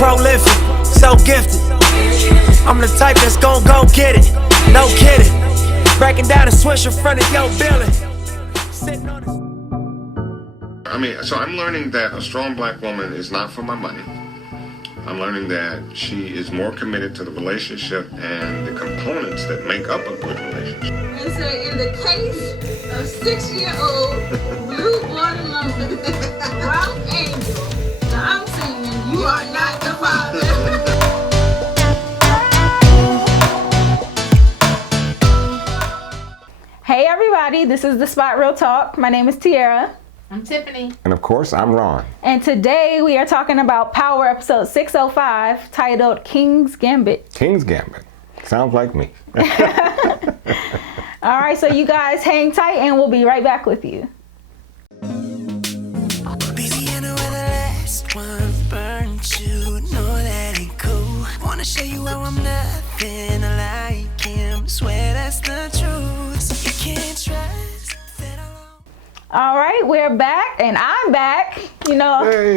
prolific, so gifted. I'm the type that's gon' go get it, no kidding. Breaking down a switch in front of your building. Sitting on So I'm learning that a strong black woman is not for my money. I'm learning that she is more committed to the relationship and the components that make up a good relationship. And so in the case of 6-year-old blue water lover, Ralph Angel, I'm singing, you are not the father. Hey everybody, this is The Spot Real Talk. My name is Tiara. I'm Tiffany. And of course, I'm Ron. And today we are talking about Power episode 605 titled King's Gambit. King's Gambit. Sounds like me. All right, so you guys hang tight and we'll be right back with you. Louisiana where the last one burnt you. No, that ain't cool. Wanna show you how I'm nothing like him. Swear that's the truth. So you can't trust that alone. All right, we're back and I'm back. You know, Hey.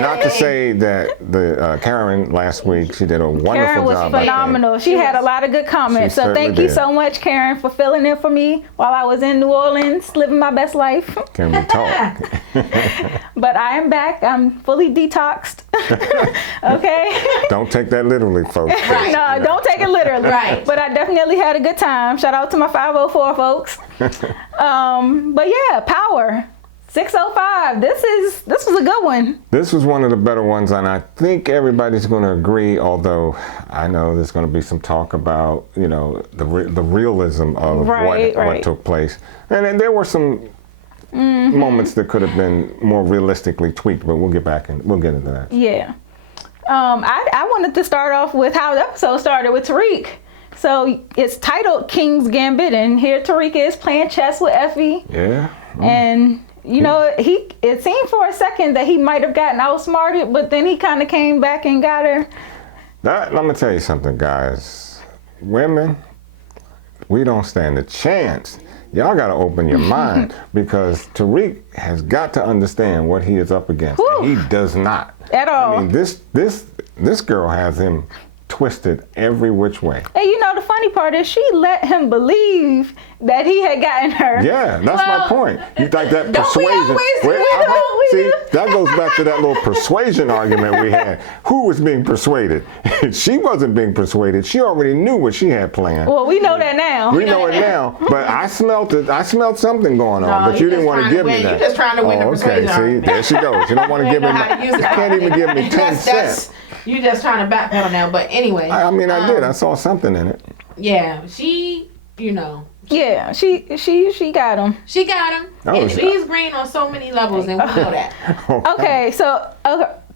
Not to say that the Karen last week, she did a wonderful Karen was job. phenomenal. She had a lot of good comments. She So thank certainly you did. so much, Karen, for filling in for me while I was in New Orleans, living my best life. Can we talk? But I am back. I'm fully detoxed. Okay? Don't take that literally, folks. No, don't take it literally. Right. But I definitely had a good time. Shout out to my 504 folks. But yeah, Power 605. This was a good one. This was one of the better ones, and I think everybody's going to agree, although I know there's going to be some talk about, you know, the realism of what took place. And then there were some moments that could have been more realistically tweaked, but we'll get into that. Yeah. I wanted to start off with how the episode started with Tariq. So it's titled King's Gambit, and here Tariq is playing chess with Effie. Yeah. And you know, it seemed for a second that he might have gotten outsmarted, but then he kind of came back and got her. Let me tell you something, guys. Women, we don't stand a chance. Y'all got to open your mind, because Tariq has got to understand what he is up against. And he does not. At all. I mean, this girl has him twisted every which way. And you know, the funny part is she let him believe that he had gotten her. Yeah, that's my point. You think that Don't we persuasion? always do See, that goes back to that little persuasion argument we had. Who was being persuaded? She wasn't being persuaded. She already knew what she had planned. Well, we know that now. We know it now, but I smelt it. I smelled something going on, but you didn't want to give me that. You're just trying to win the persuasion. See, there she goes. You don't want to give me. You can't even give me 10 cents. You just trying to backpedal now, but anyway. I mean, I did. I saw something in it. Yeah, she, you know. Yeah, she got him. She got him. Oh, And she's green on so many levels, and we know that. Okay, so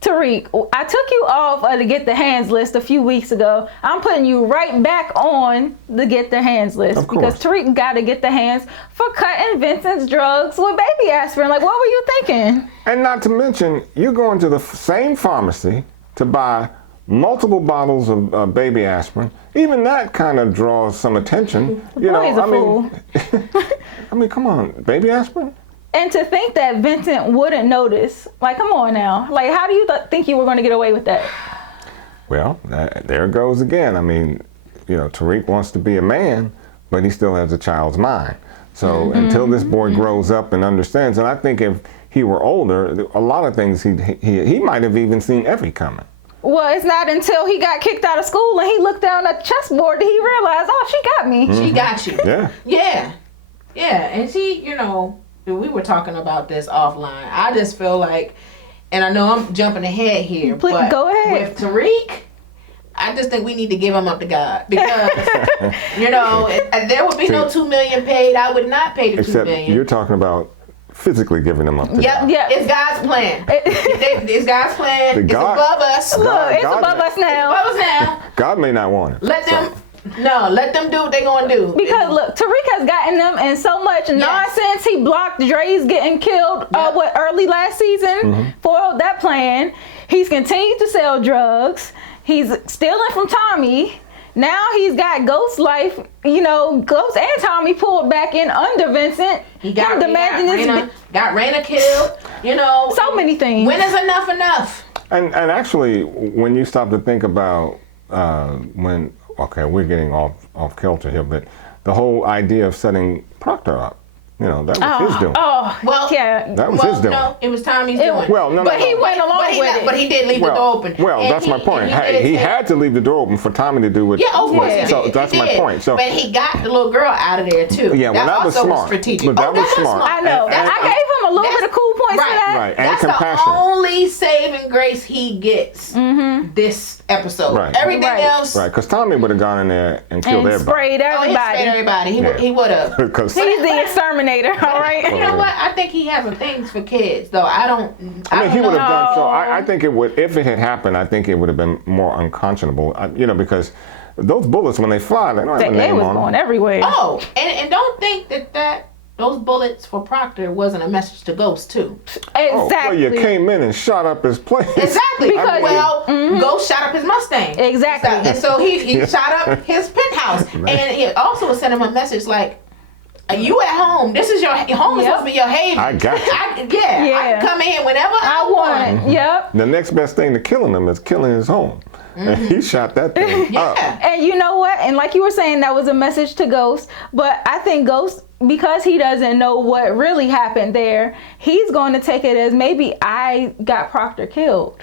Tariq, I took you off of the Get the Hands list a few weeks ago. I'm putting you right back on the Get the Hands list, Of because course. Tariq got to get the hands for cutting Vincent's drugs with baby aspirin. Like, what were you thinking? And not to mention, you go into the same pharmacy to buy multiple bottles of baby aspirin. Even that kind of draws some attention. The boy is a fool. I mean, come on, baby aspirin? And to think that Vincent wouldn't notice, like, come on now. Like, how do you think you were going to get away with that? Well, there it goes again. I mean, you know, Tariq wants to be a man, but he still has a child's mind. So until this boy grows up and understands, and I think if he were older, a lot of things he might have even seen Effie coming. Well, it's not until he got kicked out of school and he looked down at the chessboard that he realized, oh, she got me. She got you. Yeah. Yeah. Yeah. And she, you know, we were talking about this offline. I just feel like, and I know I'm jumping ahead here, Please, but go ahead. with Tariq, I just think we need to give him up to God, because, you know, there would be no $2 million paid. I would not pay the $2 Except million. you're talking about physically giving them up to God. Yeah. It's God's plan. It's God's plan. The It's God- above us. Look, it's God- above us now. Above us now. God may not want it. Let them do what they're going to do. Because look, Tariq has gotten them in so much nonsense. He blocked Dre's getting killed early last season, foiled that plan. He's continued to sell drugs. He's stealing from Tommy. Now he's got Ghost life, you know, Ghost and Tommy pulled back in under Vincent. He got Raina killed, you know. So many things. When is enough? And actually, when you stop to think about we're getting off kilter here, but the whole idea of setting Proctor up, that was his doing. Oh, well, yeah. That was his doing. No, it was Tommy's doing. Well, no, But he went along with it. But he did leave the door open. Well, And that's my point. and He had to leave the door open for Tommy to do what. Yeah, of course he did. So that's He my did. point. So, but he got the little girl out of there too. Yeah, well, that was also smart. strategic. But that was smart. I know. I gave him a little bit of cool points for that. Right, and That's compassion. the only saving grace he gets this episode. Right. Everything else. Right, because Tommy would have gone in there and killed And everybody. sprayed Oh, he everybody. sprayed everybody. He would have. Because He's the exterminator, all right? You know what? I think he has a things for kids, though. I mean, he would have done so. No. I think it would, if it had happened, I think it would have been more unconscionable. Because those bullets, when they fly, they don't have a They name was on going them. everywhere. Oh, and don't think that those bullets for Proctor wasn't a message to Ghost too. Oh, well, Exactly. you came in and shot up his place. Exactly. Because- Ghost shot up his Mustang. Exactly. And so he shot up his penthouse, and it also sent him a message like, "You at home? This is your home. Is supposed to be your haven. I got you. I can come in whenever I want." want. Yep. The next best thing to killing him is killing his home. And he shot that thing up. Yeah. And you know what? And like you were saying, that was a message to Ghost. But I think Ghost, because he doesn't know what really happened there, he's going to take it as maybe I got Proctor killed.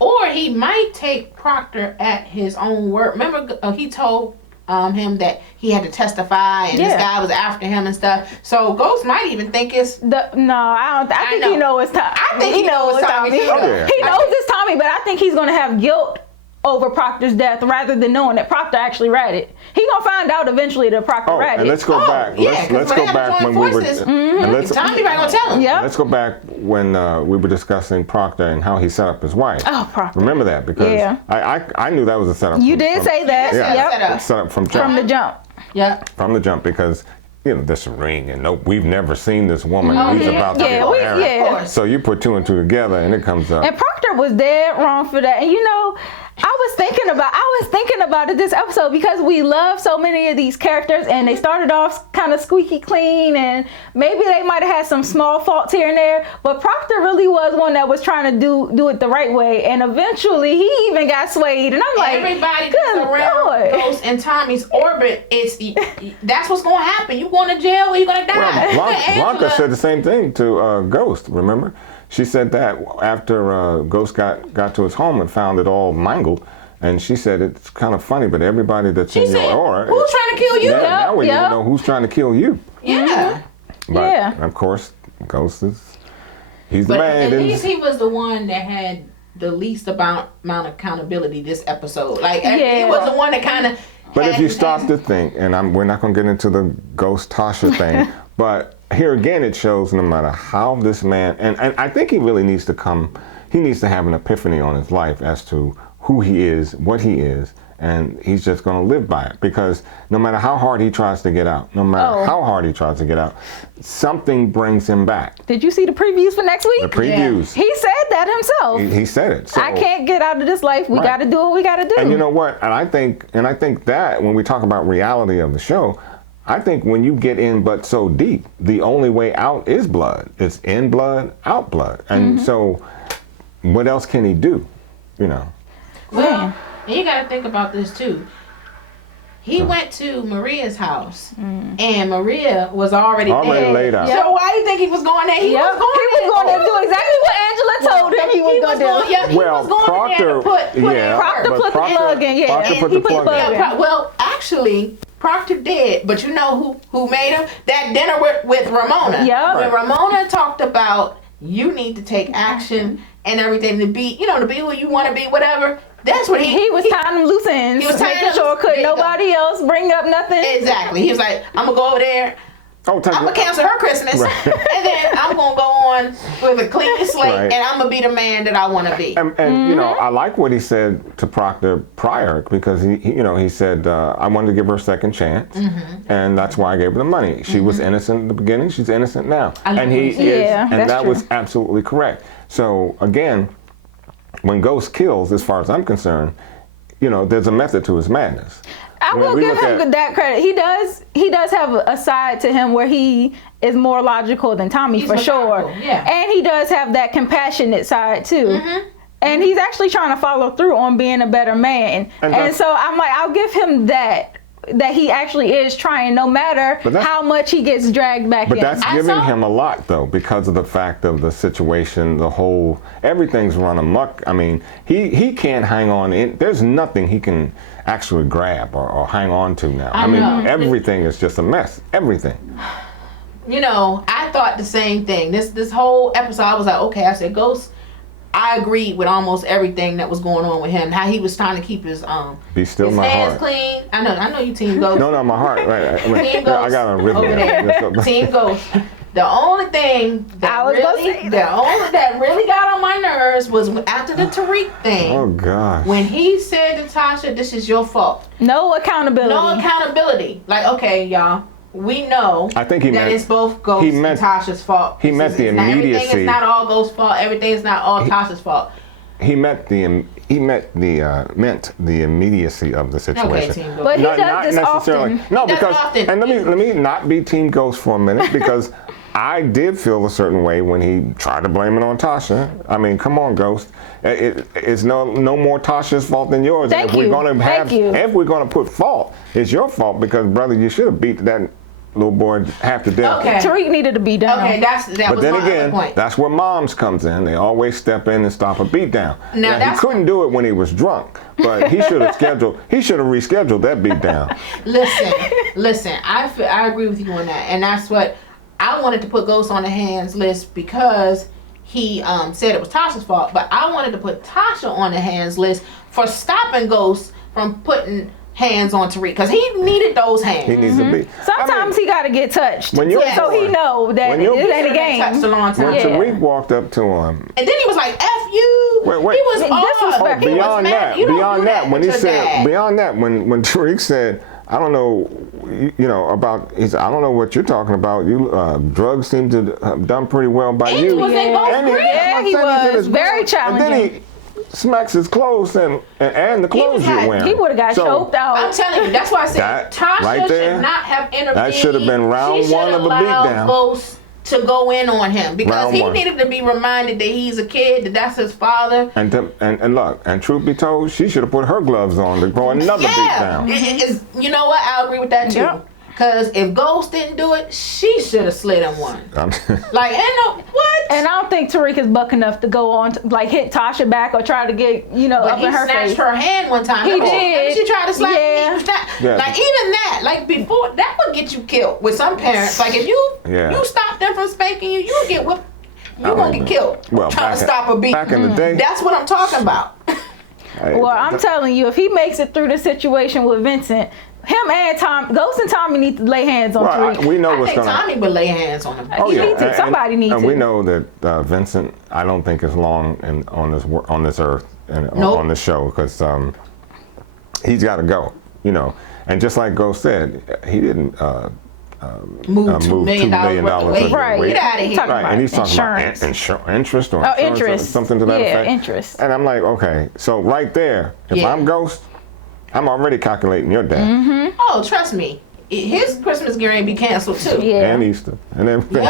Or he might take Proctor at his own word. Remember, he told him that he had to testify, and this guy was after him and stuff. So Ghost might even think it's. No, I don't. I think he knows it's Tommy. I think he knows it's Tommy. He Oh, yeah. knows it's Tommy, but I think he's going to have guilt over Proctor's death rather than knowing that Proctor actually read it. He gonna find out eventually that Proctor read and it. let's go back. Yeah, Let's go back when we were. And let's, Tommy might gonna tell him. Yep. let's go back when we were discussing Proctor and how he set up his wife. Oh, Proctor. Remember that because I knew that was a setup. You did say that. Yeah, Yep. Set up. from From the jump. Yeah. From the jump because this ring and we've never seen this woman. Oh, He's yeah. about to Yeah, get we- married. yeah. Of course. So you put two and two together and it comes up. And Proctor was dead wrong for that. And I was thinking about it this episode because we love so many of these characters and they started off kind of squeaky clean and maybe they might have had some small faults here and there, but Proctor really was one that was trying to do it the right way, and eventually he even got swayed, and I'm like, Everybody good that's around Lord. Ghost and Tommy's orbit. That's what's gonna happen. You going to jail or you gonna die. Well, Blanca Angela- said the same thing to Ghost, remember? She said that after Ghost got to his home and found it all mangled. And she said, it's kind of funny, but everybody that's in said, your aura. who's trying to kill you? Yeah, now we need to Yep. know who's trying to kill you. Yeah. But, Yeah. of course, Ghost he's the But man. at least he was the one that had the least amount of accountability this episode. Like, he Yeah. was the one that kind of. But if you stop to think, and we're not going to get into the Ghost Tasha thing, but here again it shows no matter how this man, and I think he really needs to he needs to have an epiphany on his life as to who he is, what he is, and he's just going to live by it. Because no matter how hard he tries to get out, something brings him back. Did you see the previews for next week? The previews. He said that himself. He said it. So, I can't get out of this life. We Right. got to do what we got to do. And you know what? And I think that when we talk about reality of the show, I think when you get in but so deep, the only way out is blood. It's in blood, out blood. And so what else can he do? Well, and you got to think about this too. He went to Maria's house, and Maria was already dead. laid out. So why do you think he was going there? He was going to do exactly what Angela told him he was going to do. Yeah, he Well, was going Proctor, there to put yeah, Proctor but put the plug in, yeah. Proctor And put he the put the plug plug in. in. well, actually, Proctor did, but you know who made him? That dinner with Ramona. Yeah. When Ramona talked about you need to take action and everything to be who you want to be, whatever. That's what He was tying them loose ends, He was tying making them sure loose- could there you go. nobody else bring up nothing. Exactly. He was like, I'm gonna go over there. Oh, I'm gonna cancel her Christmas, Right. and then I'm gonna go on with a clean slate, Right. and I'm gonna be the man that I want to be. And I like what he said to Proctor prior because he said I wanted to give her a second chance, and that's why I gave her the money. She was innocent in the beginning. She's innocent now, and he is, Yeah, and that's that true. was absolutely correct. So again, when Ghost kills, as far as I'm concerned, there's a method to his madness. I When will we give look him at- that credit. He does have a side to him where he is more logical than Tommy He's for sure. methodical, yeah. And he does have that compassionate side too. And he's actually trying to follow through on being a better man. And so I'm like, I'll give him that he actually is trying, no matter how much he gets dragged back in. But that's giving him a lot, though, because of the fact of the situation, everything's run amok. I mean, he can't hang on. There's nothing he can actually grab or hang on to now. I mean, everything is just a mess. Everything. You know, I thought the same thing. This whole episode, I was like, okay, I said, Ghost, I agreed with almost everything that was going on with him. How he was trying to keep his be still his my hands heart. Clean. I know you Team Ghost. No, my heart. Team Ghost. I got a rhythm over there. Team Ghost. The only thing that really got on my nerves was after the Tariq thing. Oh God. When he said to Tasha, "This is your fault." No accountability. Like, okay, y'all. We know I think it's both Ghost and Tasha's fault. He meant the immediacy. Everything is not all Ghost's fault. Everything is not all Tasha's fault. He meant the immediacy of the situation. Okay, Team Ghost. But he does this often. No, because and let me not be Team Ghost for a minute, because I did feel a certain way when he tried to blame it on Tasha. I mean, come on, Ghost. It's no more Tasha's fault than yours. If we're gonna put fault, it's your fault, because brother, you should have beat that little boy half to death. Okay. Tariq needed to be down. Okay, but then again, that's where moms comes in. They always step in and stop a beat down. Now he couldn't do it when he was drunk, but he should have rescheduled that beat down. Listen, I agree with you on that, and that's what I wanted to put Ghost on the hands list, because he said it was Tasha's fault, but I wanted to put Tasha on the hands list for stopping Ghost from putting hands on Tariq, because he needed those hands. He needs to be. Sometimes he got to get touched, so he know that it ain't a game. When Tariq walked up to him, and then he was like, "F you." Wait. He was off. Beyond that, when Tariq said, I don't know, about. He said, I don't know what you're talking about. You drugs seem to have done pretty well by you. He was in Ghost's grip. He was very challenging. And then he smacks his clothes and the clothes you're wearing. He would have got choked out. I'm telling you, that's why I said Tasha should not have intervened. That should have been round one of a beatdown. Ghost to go in on him, because he needed to be reminded that he's a kid, that's his father. And look, and truth be told, she should have put her gloves on to go another beatdown. You know what? I agree with that too. Yep. Because if Ghost didn't do it, she should have slid him one. What? And I don't think Tariq is buck enough to go on to, hit Tasha back or try to get, up in her face. He snatched her hand one time. He did. She tried to slap me. Yeah. Like, even that, before, that would get you killed with some parents. Like, if you stop them from spanking you, you'll get whipped. You're going to get killed. Well, trying to stop a beat. Back in the day. That's what I'm talking about. Well, I'm telling you, if he makes it through the situation with Vincent, him and Ghost and Tommy need to lay hands on Tariq. We know what's going on. Tommy would lay hands on him. Somebody needs to. And we know that Vincent, I don't think is long on this earth and on this show, because he's got to go. And just like Ghost said, he didn't move $2 million away. Right. Get out of here. Right. And he's talking about interest or interest. Something to that effect. Interest. And I'm like, okay, so right there, if I'm Ghost, I'm already calculating your death. Mm-hmm. Oh, trust me. His Christmas gear be canceled too. Yeah. And Easter. And then we're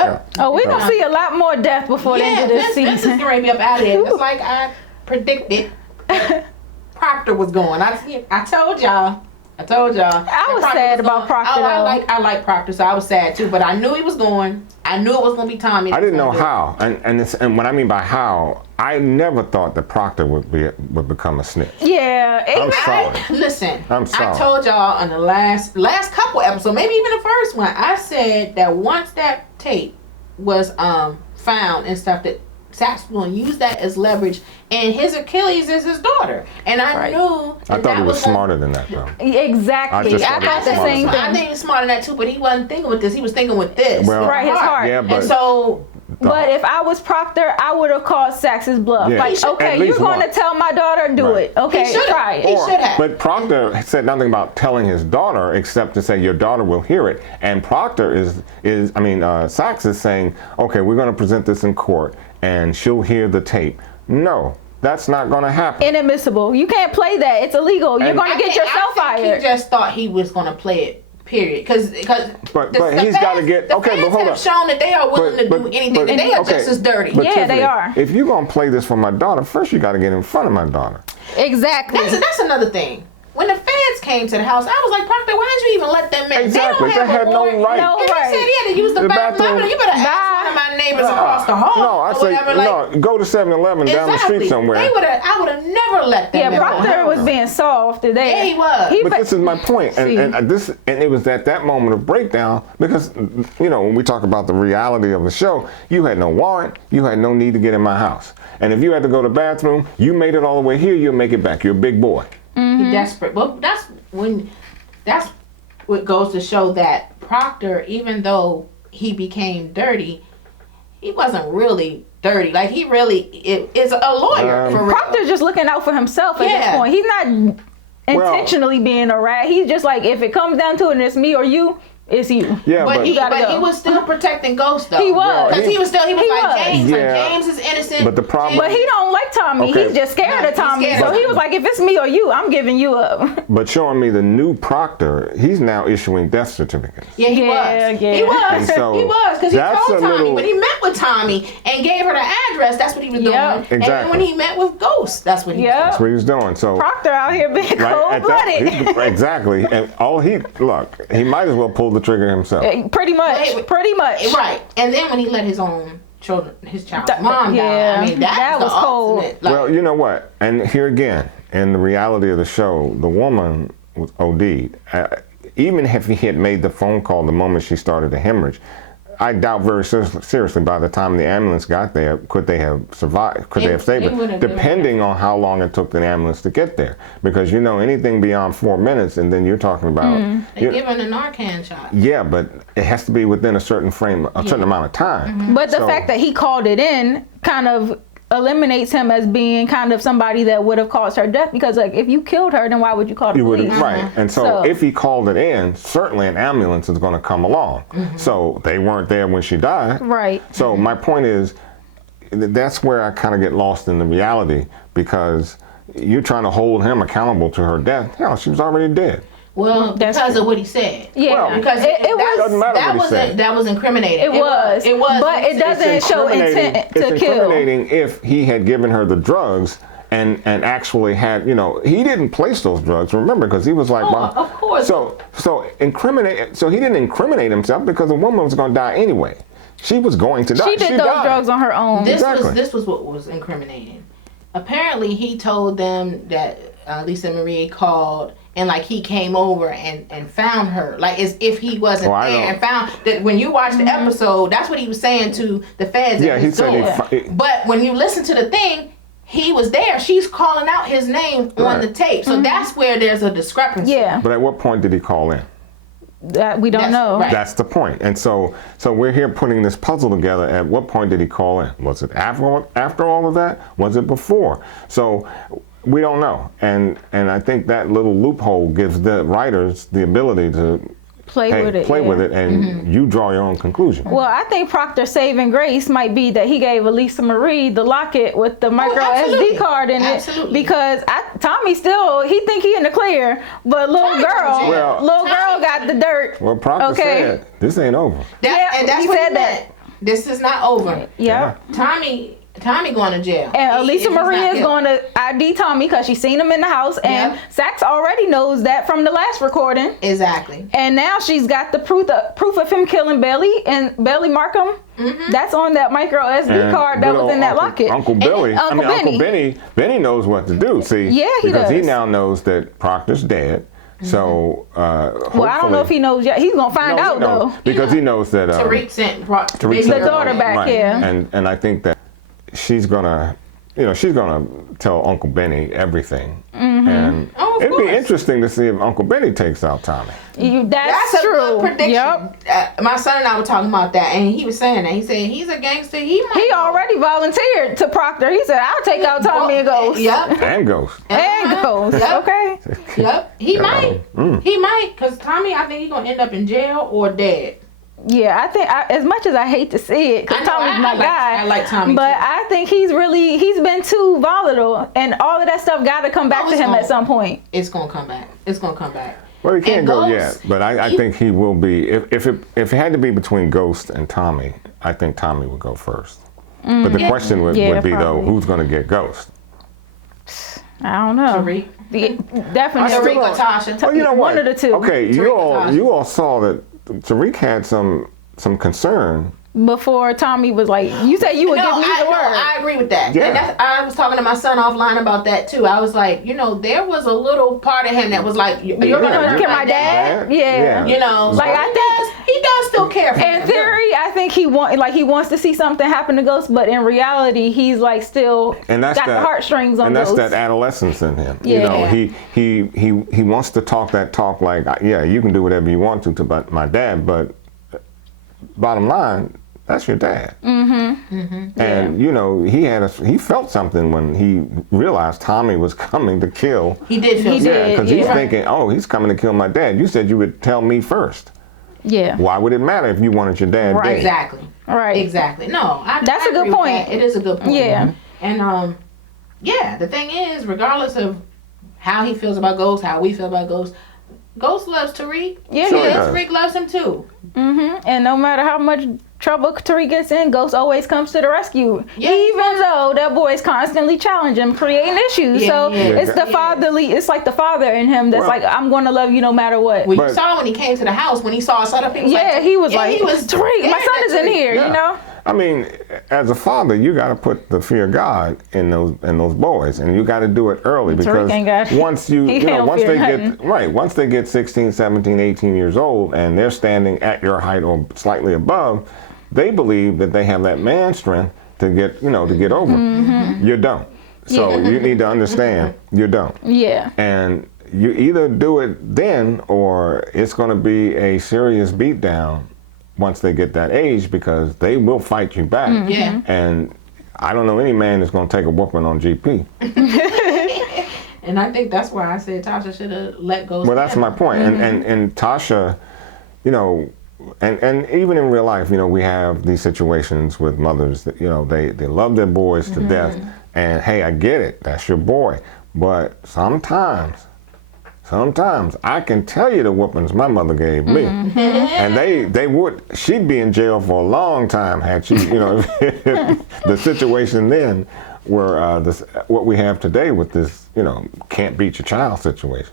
going to see a lot more death before the end of this season. This is going to be up out of here. Just like I predicted Proctor was going. I told y'all. I was sad about Proctor. I like Proctor, so I was sad too. But I knew he was going. I knew it was going to be Tommy. I didn't know how, and what I mean by how, I never thought that Proctor would become a snitch. Yeah, I'm sorry. Listen, I'm sorry. I told y'all on the last couple episodes, maybe even the first one, I said that once that tape was found and stuff, that Sax was going to use that as leverage, and his Achilles is his daughter. And I knew. I thought he was smarter than that, though. Exactly. I thought the same thing. I think he's smarter than that too, but he wasn't thinking with this. He was thinking with this. His heart. Yeah, but. And so. But if I was Proctor, I would have called Sax's bluff. Yeah. You're going to tell my daughter, do it. Okay, try it. He should have. But Proctor said nothing about telling his daughter, except to say your daughter will hear it. And Proctor Sax is saying, okay, we're going to present this in court, and she'll hear the tape. No, that's not going to happen. Inadmissible. You can't play that. It's illegal. You're going to get yourself fired. He just thought he was going to play it Period. Because but he's got to get okay. But hold have up. shown that they are willing to do anything. That they are just as dirty. But Yeah, Tiffany, they are. If you're gonna play this for my daughter, first you got to get in front of my daughter. Exactly. That's another thing. When the feds came to the house, I was like, Proctor, why didn't you even let them in? Exactly. They don't have They had a no warrant. right. No And right. he said he had to use the bathroom. You better ask one of my neighbors across the hall. No, I or say whatever. Like, no. Go to 7-Eleven down the street somewhere. I would have never let them in. Yeah, Proctor the was house. being soft today. Yeah, he was. But this is my point, and it was at that moment of breakdown because when we talk about the reality of the show, you had no warrant, you had no need to get in my house, and if you had to go to the bathroom, you made it all the way here, you'll make it back. You're a big boy. He desperate. Well, that's what goes to show that Proctor, even though he became dirty, he wasn't really dirty. Like he really is a lawyer for real. Proctor's just looking out for himself at this point. He's not intentionally being a rat. He's just like, if it comes down to it and it's me or you, it's you. Yeah, but he was still protecting Ghost though. He was. Because he was like James. Yeah. Like James is innocent. But the problem. But he don't like Tommy. Okay. He's just scared of Tommy. scared So of he him. was like, if it's me or you, I'm giving you up. But showing me the new Proctor, he's now issuing death certificates. Yeah, he was. Yeah. He was. And so he was because he that's told a Tommy little- when he met with Tommy and gave her the address. That's what he was doing. Yep. And then when he met with Ghost, that's what he Yep. That's what he was doing. So Proctor out here being right cold at that, blooded. exactly, and he might as well pull the trigger himself. Pretty much. Right. And then when he let his own child's mom die, yeah, I mean, that was cold. ultimate, like, Well, you know what? And here again, in the reality of the show, the woman was OD'd. Even if he had made the phone call the moment she started to hemorrhage, I doubt very seriously by the time the ambulance got there, could they have survived? Could they have saved her? Depending on how long it took the ambulance to get there. Because anything beyond 4 minutes, and then you're talking about... They give him a Narcan shot. Yeah, but it has to be within a certain certain amount of time. But the fact that he called it in kind of eliminates him as being kind of somebody that would have caused her death, because like if you killed her, then why would you call the police? Right. And so if he called it in, certainly an ambulance is going to come along. So they weren't there when she died. Right. So my point is, that's where I kind of get lost in the reality, because you're trying to hold him accountable to her death. Hell, she was already dead. Well, because of what he said. Yeah, Well, because that was incriminating. It was, but it doesn't show intent to it's kill. incriminating if he had given her the drugs and actually had, he didn't place those drugs. Remember, because he was like, of course. So he didn't incriminate himself because the woman was going to die anyway. She was going to die. She did those drugs on her own. This was what was incriminating. Apparently, he told them that Lisa Marie called. And like he came over and found her, like as if he wasn't there, and found that when you watch the episode, that's what he was saying to the feds. Yeah, he said. But when you listen to the thing, he was there. She's calling out his name on the tape, so that's where there's a discrepancy. Yeah. But at what point did he call in? That we don't know. Right. That's the point. And so we're here putting this puzzle together. At what point did he call in? Was it after all of that? Was it before? So we don't know. And I think that little loophole gives the writers the ability to play with it, and you draw your own conclusion. Well, I think Proctor's saving grace might be that he gave Elisa Marie the locket with the micro SD card in it, because Tommy still he think he in the clear, but little girl got the dirt. Well, Proctor said this ain't over. And that's he what said he that. meant. This is not over. Yeah. Tommy going to jail. And Elisa Marie is going to ID Tommy because she's seen him in the house, and Sax already knows that from the last recording. Exactly. And now she's got the proof of him killing Belly and Belly Markham. That's on that micro SD card that was in that locket. Uncle Billy, Uncle Benny knows what to do. See, because he now knows that Proctor's dead. So, well, I don't know if he knows yet. He's gonna find out though, because he knows that Tariq sent the daughter back. Right. Yeah, and I think that she's gonna tell Uncle Benny everything, and it'd be interesting to see if Uncle Benny takes out Tommy. That's a true. good prediction. Yep. My son and I were talking about that, and he was saying that. He said he's a gangster. He already volunteered to Proctor. He said, "I'll take out Tommy and Ghost." Yep. And Ghost. And Ghost. Yep. Okay. Yep. He might. He might, because Tommy, I think he's gonna end up in jail or dead. Yeah, I think as much as I hate to see it, because Tommy's my guy. I like Tommy, but too. I think he's been too volatile, and all of that stuff got to come back to him at some point. It's gonna come back. It's gonna come back. Well, he can't And go Ghost, yet, but I think he will be. If it had to be between Ghost and Tommy, I think Tommy would go first. But the question would be, probably. though, who's going to get Ghost? I don't know. Tariq. Definitely. Tariq or Tasha. Well, you know what? One of the two. Okay, Tariq you all saw that Tariq had some concern. Before Tommy was like, you said you would give me the word. I agree with that. Yeah. And I was talking to my son offline about that too. I was like, there was a little part of him that was like, you're gonna Kill my dad? Yeah. You know, Like, I think he does still care for in him. theory, I think he wants to see something happen to Ghost, but in reality, he's like still And that's got the heartstrings on and that's Ghost. that adolescence in him. Yeah. He wants to talk that talk like, yeah, you can do whatever you want to my dad, but bottom line, that's your dad. And he felt something when he realized Tommy was coming to kill. He did feel Yeah, because he's yeah. thinking, oh, he's coming to kill my dad. You said you would tell me first. Yeah. Why would it matter if you wanted your dad Right. dead? Exactly. Right. Exactly. No, That's I a good agree with point. that. It is a good point. Yeah. And the thing is, regardless of how he feels about Ghost, how we feel about Ghost loves Tariq. Yeah, Sure he he does. does. Tariq loves him too. And no matter how much trouble Tariq gets in, Ghost always comes to the rescue. Yeah. Even though that boy is constantly challenging him, creating issues. Yeah, So he is. it's the fatherly, it's like the father in him that's Well- like, I'm going to love you no matter what. Well, But- you saw when he came to the house, when he saw us set up, he was Yeah, like, he was Tariq, my son is in here, Yeah. you know? I mean, as a father, you got to put the fear of God in those boys, and you got to do it early because ain't got- once he don't once fear they nothing. once they get 16, 17, 18 years old and they're standing at your height or slightly above, they believe that they have that man strength to get over. You don't. So you need to understand you don't. Yeah. And you either do it then or it's going to be a serious beatdown once they get that age because they will fight you back. Yeah. And I don't know any man that's going to take a whooping on GP. And I think that's why I said Tasha should have let go. Well, that's my point. And Tasha, and even in real life, we have these situations with mothers that, they love their boys to death. And hey, I get it. That's your boy. But sometimes I can tell you the whoopings my mother gave me. And she'd be in jail for a long time had she, the situation then were what we have today with this, can't beat your child situation.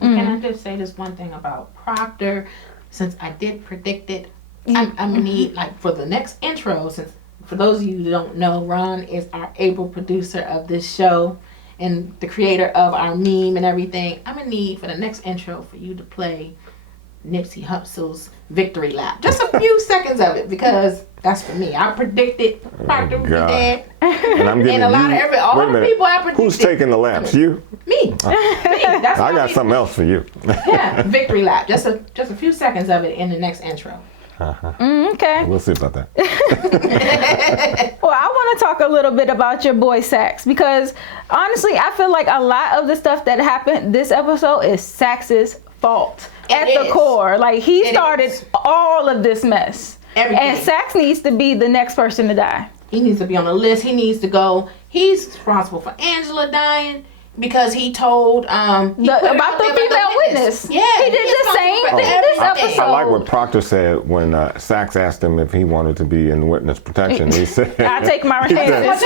Can I just say this one thing about Proctor? Since I did predict it, I'm gonna need, like, for the next intro, since for those of you who don't know, Ron is our able producer of this show and the creator of our meme and everything. I'm gonna need for the next intro for you to play Nipsey Hussle's Victory Lap. Just a few seconds of it because that's for me. I predicted Proctor would be God. dead. And I'm giving And a lot you, of all wait a the minute. people I predicted. Who's taking the laps? You? Me. Me. That's I my got reason. something else for you. Yeah, Victory Lap. Just a few seconds of it in the next intro. Okay. We'll see about that. Well, I want to talk a little bit about your boy Sax because honestly, I feel like a lot of the stuff that happened this episode is Sax's fault at the is. core. Like he It started is. all of this mess. Everything. And Sax needs to be the next person to die. He needs to be on the list. He needs to go. He's responsible for Angela dying because he told About the female witness. Yeah, He did he's the same responsible for thing this everything. episode. I like what Proctor said when Sachs asked him if he wanted to be in witness protection. He said, I take my He said- chances.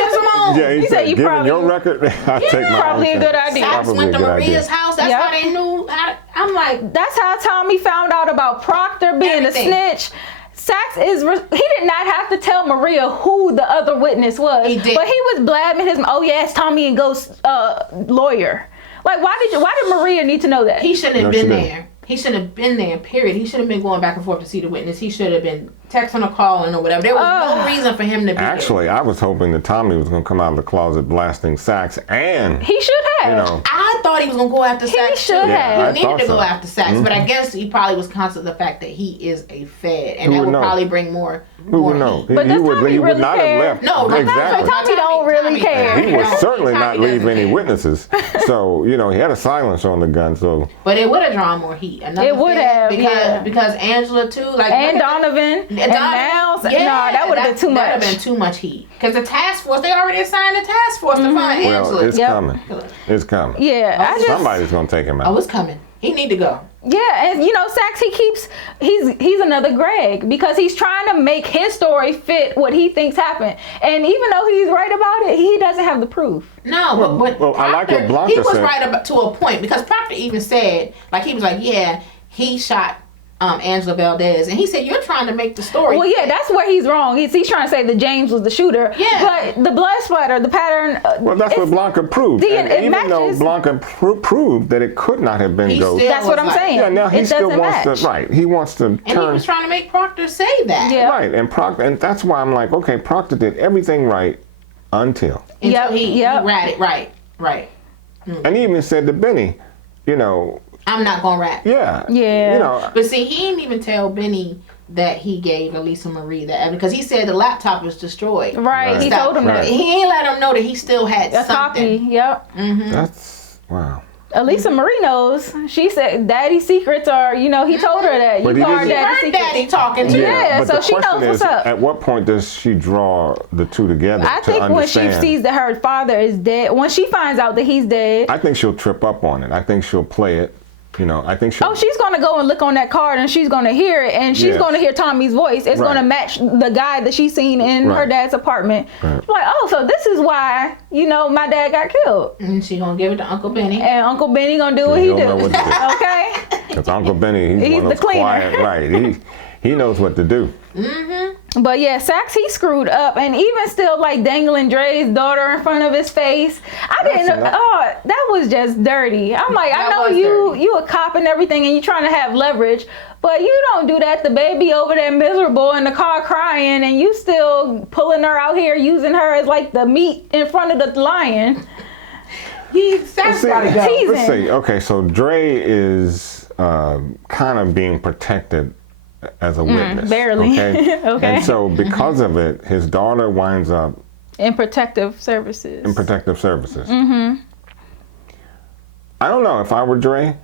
Yeah, he, He said, said you given probably- your record, I take my probably own a good chance." idea. Sax Probably went to a good Maria's idea. house. That's Yep. how they knew. I'm like, That's how Tommy found out about Proctor being Everything. a snitch. Sax he did not have to tell Maria who the other witness was. He did. But he was blabbing his, oh yes, Tommy and Ghost's lawyer. Like why did Maria need to know that? he shouldn't have No, been she didn't. there. He shouldn't have been there, period. He shouldn't have been going back and forth to see the witness. He should have been texting or calling or whatever. There was no reason for him to be there. Actually, I was hoping that Tommy was going to come out of the closet blasting Sachs and, He should have. I thought he was going to go after Sax. should too. have. I He needed thought to go so. after Sax, but I guess he probably was conscious of the fact that he is a Fed, and Who that would would know? probably bring more. Who would know? heat. But does Tommy he would really not care? have left. No, exactly. Tommy don't really care. He would No, certainly not Tommy leave doesn't. any witnesses. So, he had a silencer on the gun. So, But it would have drawn more heat. Another It would Fed, have, because yeah. because Angela too, like And Donovan. And Miles. No, that would have been too That would much. have been too much heat. Because the task force, they already assigned the task force to find well, Angela. it's Yep. coming. It's coming. Yeah, I just Somebody's going to take him Oh, out. it's coming. He need to go. Yeah, and Sax, he's another Greg because he's trying to make his story fit what he thinks happened. And even though he's right about it, he doesn't have the proof. No, but Proctor, I like what Blanca he was said. right to a point because Proctor even said, he was like, yeah, he shot Angela Valdez, and he said, you're trying to make the story. Well, yeah, that's where he's wrong. He's trying to say that James was the shooter. Yeah. But the blood splatter, the pattern. Well, that's what Blanca proved. And even matches. though Blanca proved that it could not have been Ghost. That's what I'm saying. Yeah, now he it still doesn't wants match. to. Right, he wants to And turn. he was trying to make Proctor say that. Yeah. Right, and that's why I'm like, okay, Proctor did everything right until He rat it right. And he even said to Benny, I'm not gonna rat. yeah. But see, he didn't even tell Benny that he gave Elisa Marie that evidence because he said the laptop was destroyed. Right, he told him that. He ain't let him know that he still had A something. copy, yep. That's wow. Elisa Marie knows. She said Daddy's secrets are, he told her that. But You he guard didn't- Daddy's Her secrets. daddy talking to Yeah, but so the she knows question what's is, up. at what point does she draw the two together I to think when she understand? sees that her father is dead, when she finds out that he's dead, I think she'll trip up on it. I think she'll play it. I think she'll. oh, she's going to go and look on that card and she's going to hear it and she's Yes. going to hear Tommy's voice. It's Right. going to match the guy that she's seen in her Right. dad's apartment. Right. Like, oh, so this is why, my dad got killed. And she gonna give it to Uncle Benny. And Uncle Benny going to do what he He'll do. know what to do. Okay? Because Uncle Benny, he's one the of those cleaner. quiet, right? He knows what to do. But yeah, Sax, he screwed up, and even still, dangling Dre's daughter in front of his face. I didn't know. Oh, that was just dirty. I'm like, I That know was dirty. you a cop and everything, and you trying to have leverage, but you don't do that. The baby over there miserable in the car crying, and you still pulling her out here, using her as the meat in front of the lion. Sax See, gotta go. Teasing. let's see. Okay, so Dre is kind of being protected as a witness. barely. Okay? Okay. And so because of it, his daughter winds up In protective services. in protective services. Mm-hmm. I don't know if I were Dre.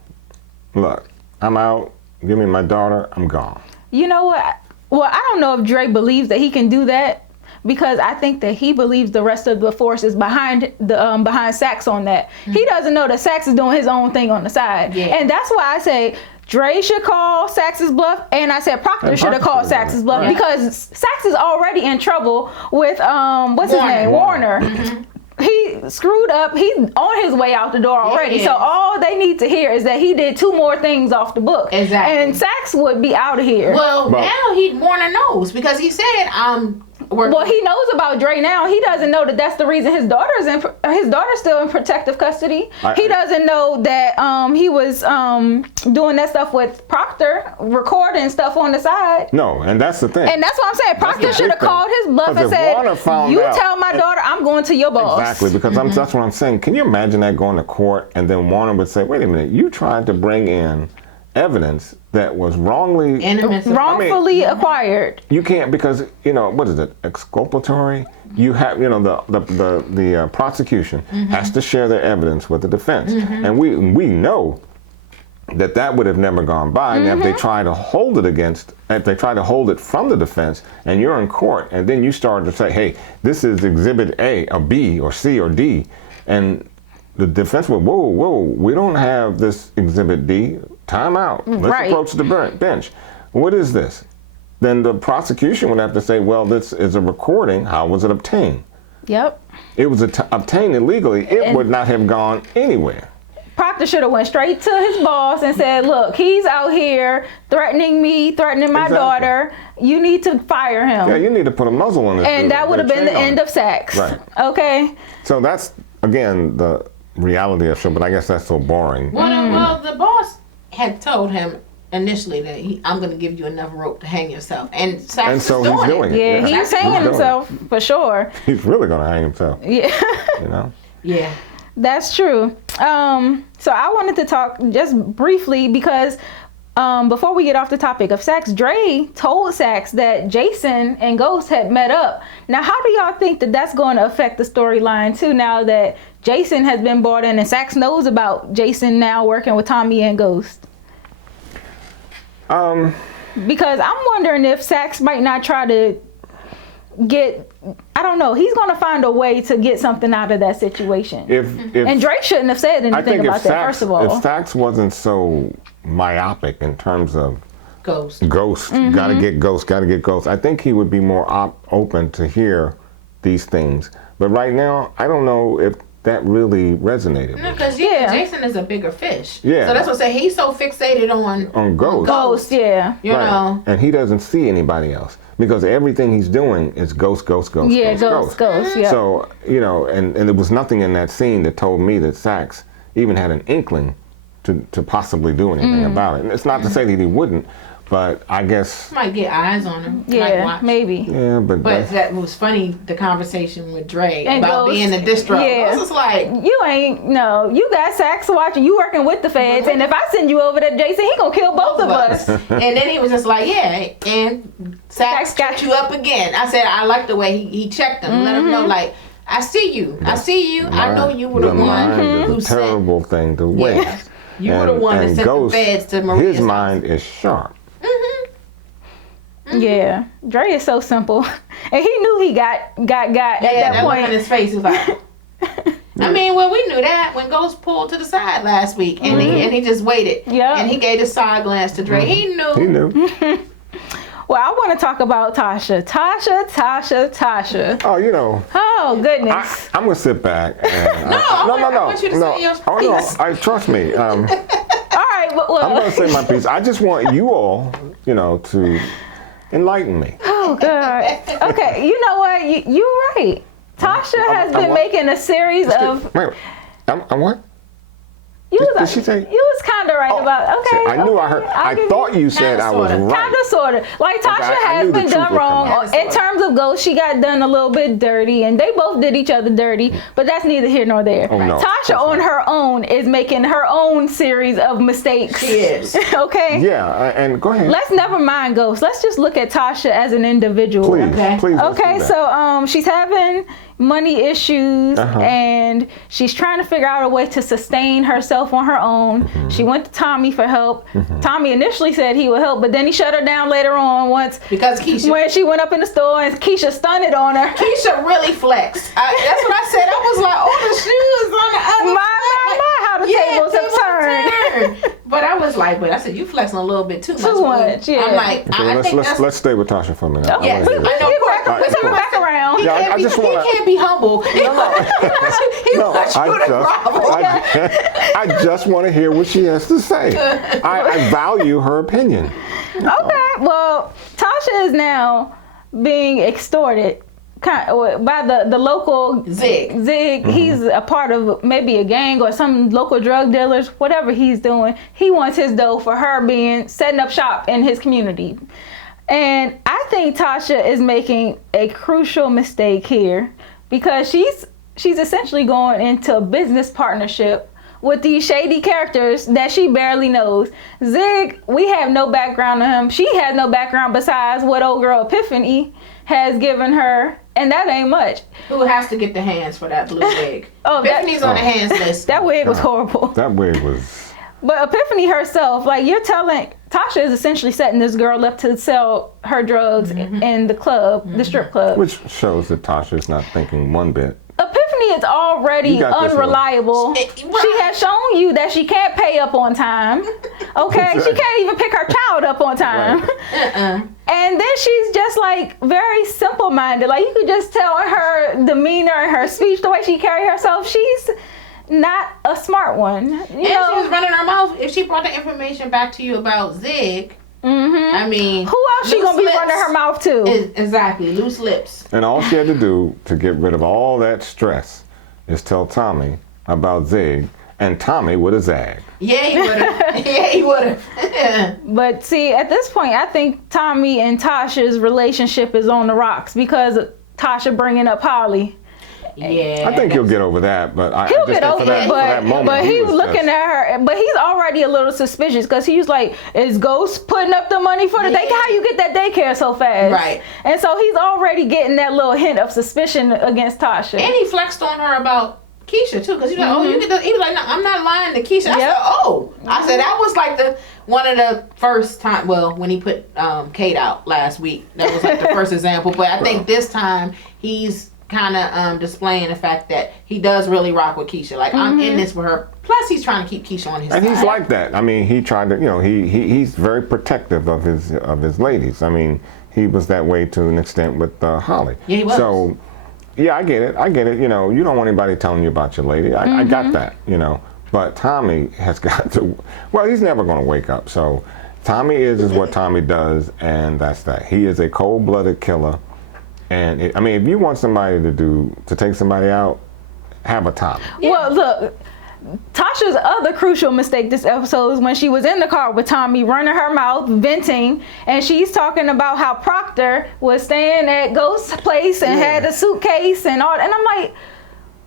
Look, I'm out. Give me my daughter. I'm gone. You know what? Well, I don't know if Dre believes that he can do that because I think that he believes the rest of the force is behind behind Sax on that. He doesn't know that Sax is doing his own thing on the side, Yeah. and that's why I say Dre should call Sax's bluff, and I said Proctor And should have Proctor called should've done Sax's it. bluff Right. because Sax is already in trouble with what's his name, Warner. He screwed up. He's on his way out the door already. he So is. all they need to hear is that he did 2 more things off the book. Exactly. And Sax would be out of here. Well, But- now Warner knows because he said Well, he knows about Dre now. He doesn't know that that's the reason his daughter's still in protective custody. He doesn't know that he was doing that stuff with Proctor, recording stuff on the side. No, and that's the thing. And that's what I'm saying. That's Proctor the should have big thing. called his bluff 'Cause and if said, Warner found "You out- tell my daughter I'm going to your boss." Exactly, because that's what I'm saying. Can you imagine that going to court and then Warner would say, wait a minute, you tried to bring in evidence that was wrongly... Wrongfully acquired. You can't because, what is it, exculpatory? You have, the prosecution has to share their evidence with the defense. And we know that would have never gone by. And if they try to hold it from the defense and you're in court and then you start to say, hey, this is exhibit A or B or C or D, and the defense would, whoa, we don't have this exhibit D. Time out. Let's Right. approach the bench. What is this? Then the prosecution would have to say, well, this is a recording. How was it obtained? Yep. It was obtained illegally. It would not have gone anywhere. Proctor should have went straight to his boss and said, look, he's out here threatening me, threatening my Exactly. daughter. You need to fire him. Yeah, you need to put a muzzle on this dude. And that would have been the Chain on end him. of Sax. Right. Okay. So that's, again, the reality of show, but I guess that's so boring. Well, the boss had told him initially that I'm going to give you enough rope to hang yourself, and Sax And so was he's doing it. Yeah, Yeah. he's He's hanging doing it. himself for sure. He's really going to hang himself, Yeah. Yeah. That's true. So I wanted to talk just briefly because before we get off the topic of Sax, Dre told Sax that Jason and Ghost had met up. Now, how do y'all think that that's going to affect the storyline too? Now that Jason has been brought in and Sax knows about Jason now working with Tommy and Ghost. Because I'm wondering if Sax might not try to I don't know, he's gonna find a way to get something out of that situation. And Drake shouldn't have said anything about that, first of all. If Sax wasn't so myopic in terms of Ghost, gotta get Ghost, I think he would be more open to hear these things. But right now, I don't know if that really resonated. No, because Jason is a bigger fish. Yeah. So that's what I say. He's so fixated on Ghost. Ghost, yeah. You know. And he doesn't see anybody else because everything he's doing is Ghost. Yeah, Ghost. Yeah. So, you know, and there was nothing in that scene that told me that Sax even had an inkling to possibly do anything about it. And it's not to say that he wouldn't, but I guess might get eyes on him. Yeah, maybe. Yeah, but that was funny. The conversation with Dre and about Ghost, being the distro. Yeah. I was just like, you got Sax watching. You working with the feds, and if I send you over to Jason, he gonna kill both of us. And then he was just like, yeah, and Sax got you up again. I said I like the way he checked him, let him know like. I see you. I know you were the one who said. Terrible thing to waste. Yeah. You were the one that sent the feds to Maria's His mind is sharp. Yeah, Dre is so simple, and he knew he got at that point. Look on his face, he was like. I mean, well, we knew that when Ghost pulled to the side last week, and he just waited. Yeah, and he gave a side glance to Dre. He knew. He knew. Well, I want to talk about Tasha. Tasha. Oh, you know. Oh, goodness. I'm gonna sit back. And, no. I want you to say your piece. No. Trust me. All right, well, I'm gonna say my piece. I just want you all, to enlighten me. Oh God. Okay, you know what? You're right. Tasha has been making a series of. Wait. I'm what? Did she say? You was kind of right about. Okay. I knew I heard. I thought you said I was right. Kind of, sort of. Like Tasha has been done wrong in terms of Ghost. She got done a little bit dirty, and they both did each other dirty. But that's neither here nor there. Oh, no, Tasha on her own is making her own series of mistakes. She is. Okay. Yeah, and go ahead. Let's never mind Ghost. Let's just look at Tasha as an individual. Please. Okay, so she's having money issues and she's trying to figure out a way to sustain herself on her own. She went to Tommy for help. Tommy initially said he would help, but then he shut her down later on once because Keisha, when she went up in the store and Keisha stunned on her. Keisha really flexed. That's what I said. I was like, oh, the shoes on the other my, how the tables have turned. But I was like, I said, you flexing a little bit too much. Yeah. I'm like, let's stay with Tasha for a minute. Okay, I know. We're coming back around. He can't be humble. I just want to hear what she has to say. I value her opinion. Okay, well, Tasha is now being extorted by the local Zig. He's a part of maybe a gang or some local drug dealers, whatever he's doing. He wants his dough for her setting up shop in his community. And I think Tasha is making a crucial mistake here because she's essentially going into a business partnership with these shady characters that she barely knows. Zig, we have no background on him. She has no background besides what old girl Epiphany has given her, and that ain't much. Who has to get the hands for that blue wig? Epiphany's on the hands list. That wig was horrible. That wig was... But Epiphany herself, like you're telling, Tasha is essentially setting this girl up to sell her drugs in the club, the strip club. Which shows that Tasha is not thinking one bit. Epiphany is already unreliable. She has shown you that she can't pay up on time. Okay, she can't even pick her child up on time. Right. And then she's just like very simple-minded. Like you could just tell in her demeanor and her speech, the way she carries herself, she's not a smart one. She was running her mouth. If she brought the information back to you about Zig, I mean, who else she gonna be running her mouth to? Exactly, loose lips. And all she had to do to get rid of all that stress is tell Tommy about Zig, and Tommy would have zagged. Yeah, he would have. But see, at this point, I think Tommy and Tasha's relationship is on the rocks because of Tasha bringing up Holly. Yeah, I think he'll get over that, but he'll get over it. But he was looking at her, but he's already a little suspicious because he was like, "Is Ghost putting up the money for the daycare? How you get that daycare so fast?" Right. And so he's already getting that little hint of suspicion against Tasha. And he flexed on her about Keisha too, because he's like, "Oh, you get the." He was like, "No, I'm not lying to Keisha." I said, "Oh," I said that was like one of the first time. Well, when he put Kate out last week, that was like the first example. But I think this time he's kind of displaying the fact that he does really rock with Keisha. Like I'm in this with her. Plus, he's trying to keep Keisha on his side. And he's like that. I mean, he tried to, he's very protective of his ladies. I mean, he was that way to an extent with Holly. Yeah, he was. So, yeah, I get it. You don't want anybody telling you about your lady. I got that. But Tommy has got to. Well, he's never going to wake up. So, Tommy is what Tommy does, and that's that. He is a cold-blooded killer. And if you want somebody to take somebody out, have a Tommy. Yeah. Well, look. Tasha's other crucial mistake this episode is when she was in the car with Tommy, running her mouth, venting, and she's talking about how Proctor was staying at Ghost's place and had a suitcase and all. And I'm like,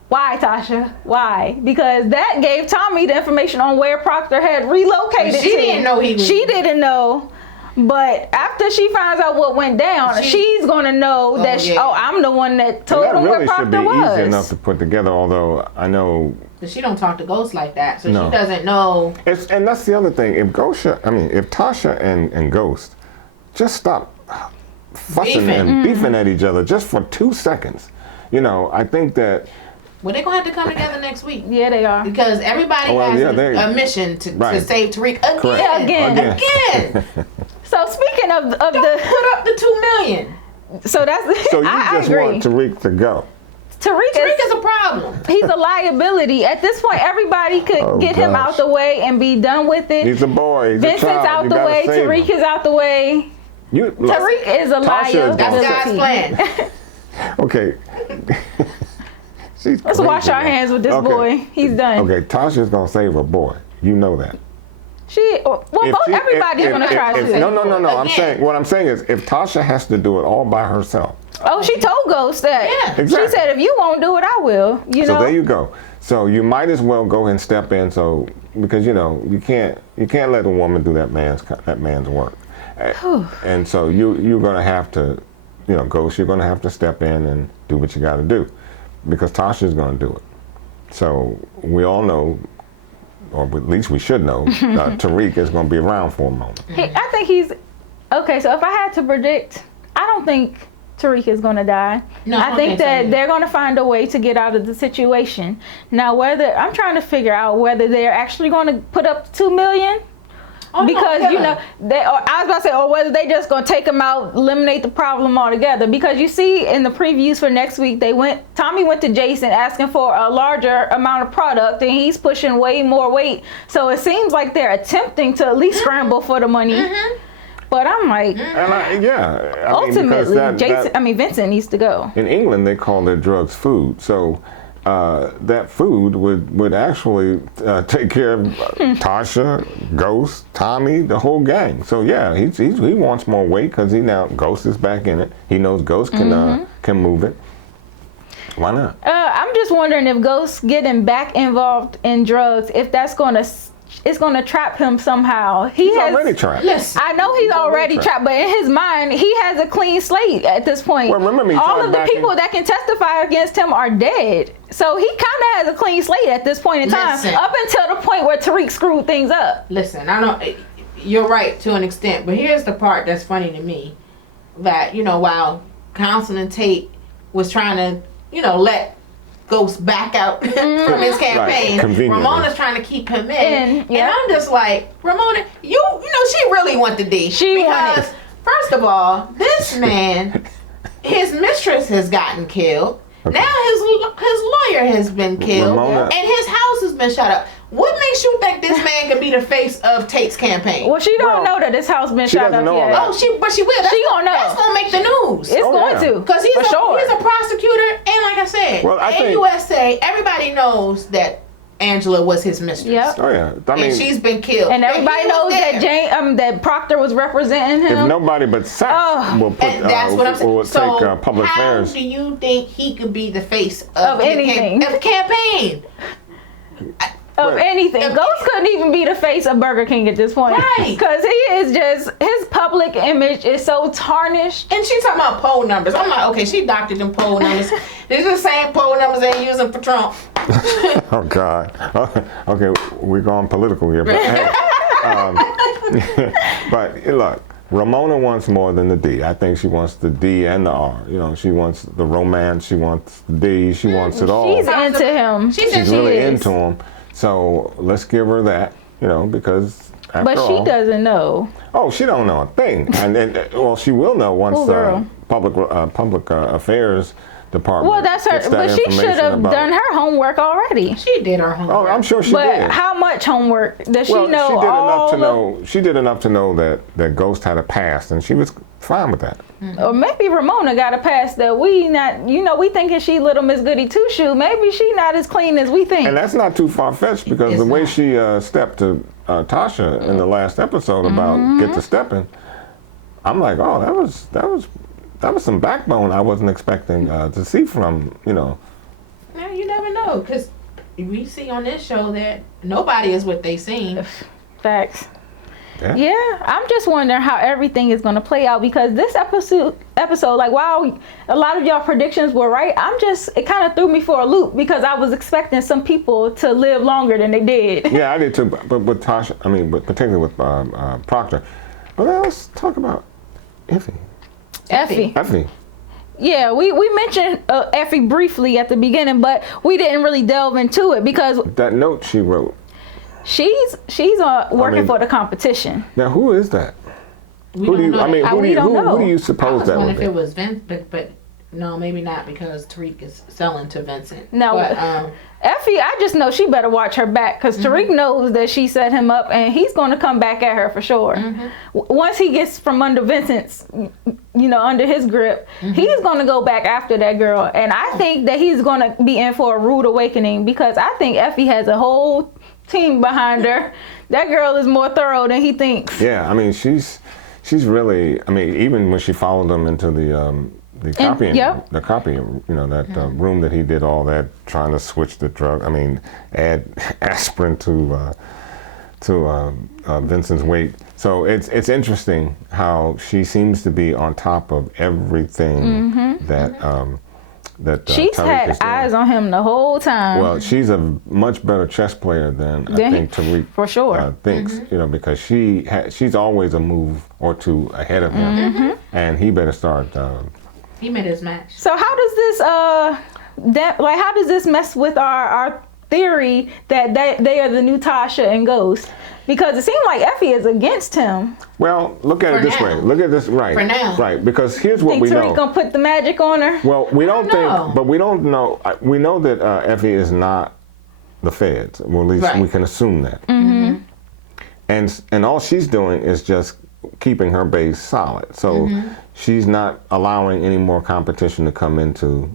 why, Tasha? Why? Because that gave Tommy the information on where Proctor had relocated. She didn't know he was. She didn't know. But after she finds out what went down, she's gonna know that I'm the one that told him where Proctor was. That really should be easy enough to put together. Although I know she don't talk to Ghost like that, so she doesn't know. And that's the other thing. If Tasha and Ghost just stop fussing and beefing at each other just for 2 seconds, I think that. Well, they're going to have to come together next week. Yeah, they are. Because everybody has a mission to save Tariq again. So speaking of Don't put up the $2 million. So that's. So you just want Tariq to go. Tariq is a problem. He's a liability. At this point, everybody could get him out the way and be done with it. He's a boy. He's Vincent's a child. out the way. Tariq is out the way. Tariq is a liability. That's God's plan. Okay. Let's wash our hands with this boy. He's done. Okay, Tasha's gonna save her boy. You know that. Everybody's gonna try to. No. What I'm saying is, if Tasha has to do it all by herself. Oh, she told Ghost that. Yeah. Exactly. She said, if you won't do it, I will. So there you go. So you might as well go ahead and step in. So because you can't let a woman do that man's work. And so you're gonna have to, Ghost. You're gonna have to step in and do what you got to do, because Tasha's gonna do it. So we all know, or at least we should know, Tariq is going to be around for a moment. I think he's okay. So if I had to predict, I don't think Tariq is going to die. No, I think that they're going to find a way to get out of the situation. Now, I'm trying to figure out whether they're actually going to put up $2 million. Because I was about to say, or whether they just gonna take him out, eliminate the problem altogether. Because you see in the previews for next week, Tommy went to Jason asking for a larger amount of product, and he's pushing way more weight. So it seems like they're attempting to at least scramble for the money. But I'm like, ultimately, Vincent needs to go. In England, they call their drugs food. So that food would actually take care of Tasha, Ghost, Tommy, the whole gang. So yeah, he wants more weight because Ghost is back in it. He knows Ghost can move it. Why not? I'm just wondering if Ghost getting back involved in drugs, if that's it's going to trap him somehow. He's already trapped. Yes, I know he's already trapped, but in his mind, he has a clean slate at this point. Well, remember all of the people that can testify against him are dead. So he kind of has a clean slate at this point in time, up until the point where Tariq screwed things up. Listen, you're right to an extent, but here's the part that's funny to me. That, while Counseling Tate was trying to, let Ghost back out from his campaign, Ramona's trying to keep him in. And I'm just like, Ramona, you know, she really want the D. Because, first of all, this man, his mistress has gotten killed. Okay. Now his lawyer has been killed. And his house has been shut up. What makes you think this man could be the face of Tate's campaign? Well, she don't know that his house been shut up yet. Oh, she will. She gonna know. That's gonna make the news. It's going to. Because he's a prosecutor, and like I said, in USA, everybody knows that Angela was his mistress. Yep. Oh yeah. And she's been killed. And everybody knows that that Proctor was representing him. If nobody but Sachs will put that's what I'm saying. will take public affairs. How do you think he could be the face of anything? Of the campaign? Of anything. Ghost couldn't even be the face of Burger King at this point. Right. Because he is his public image is so tarnished. And she's talking about poll numbers. I'm like, okay, she doctored them poll numbers. These are the same poll numbers they're using for Trump. Oh, God. Okay, we're going political here. But, hey, But look, Ramona wants more than the D. I think she wants the D and the R. You know, she wants the romance. She wants the D. She wants it all. She's into him. She's really into him. So let's give her that. You know, because after all, she doesn't know. Oh, she don't know a thing. And well, she will know once public affairs department. Well, that's her. But she should have done her homework already. She did her homework. Oh, I'm sure she did. But how much homework does she know? She did enough to know that Ghost had a past, and she was fine with that. Or maybe Ramona got a past that we not. You know, we thinking she little Miss Goody Two Shoe. Maybe she not as clean as we think. And that's not too far fetched because the way she stepped to Tasha in the last episode about get to stepping, I'm like, oh, that was some backbone I wasn't expecting to see from, you know. Now you never know, because we see on this show that nobody is what they seem. Facts. Yeah, I'm just wondering how everything is going to play out because this episode, like, while a lot of y'all predictions were right, it kind of threw me for a loop because I was expecting some people to live longer than they did. Yeah, I did too, but with Tasha, but particularly with Proctor. But let's talk about Effie. Yeah, we mentioned Effie briefly at the beginning, but we didn't really delve into it because that note she wrote. She's working for the competition. Now, who is that? Who do you suppose that would be? If it was Vince, but no, maybe not because Tariq is selling to Vincent. No, but, Effie, I just know she better watch her back because Tariq knows that she set him up and he's going to come back at her for sure. Once he gets from under Vincent's, under his grip, he's going to go back after that girl. And I think that he's going to be in for a rude awakening because I think Effie has a whole team behind her. That girl is more thorough than he thinks. Yeah, I mean, she's really, even when she followed him into the copying, that room that he did all that, trying to switch the drug, add aspirin to Vincent's weight. So it's interesting how she seems to be on top of everything that she's had eyes on him the whole time. Well, she's a much better chess player than I think Tariq for sure thinks. Because she's always a move or two ahead of him, and he better start. He made his match. So how does this how does this mess with our theory that they are the new Tasha and Ghost? Because it seemed like Effie is against him. Well, look at it this way. Look at this, right. For now. Right, because here's what we know. Think Tariq gonna put the magic on her? Well, we don't think, but we don't know. We know that Effie is not the feds. Well, at least we can assume that. And all she's doing is just keeping her base solid. So she's not allowing any more competition to come into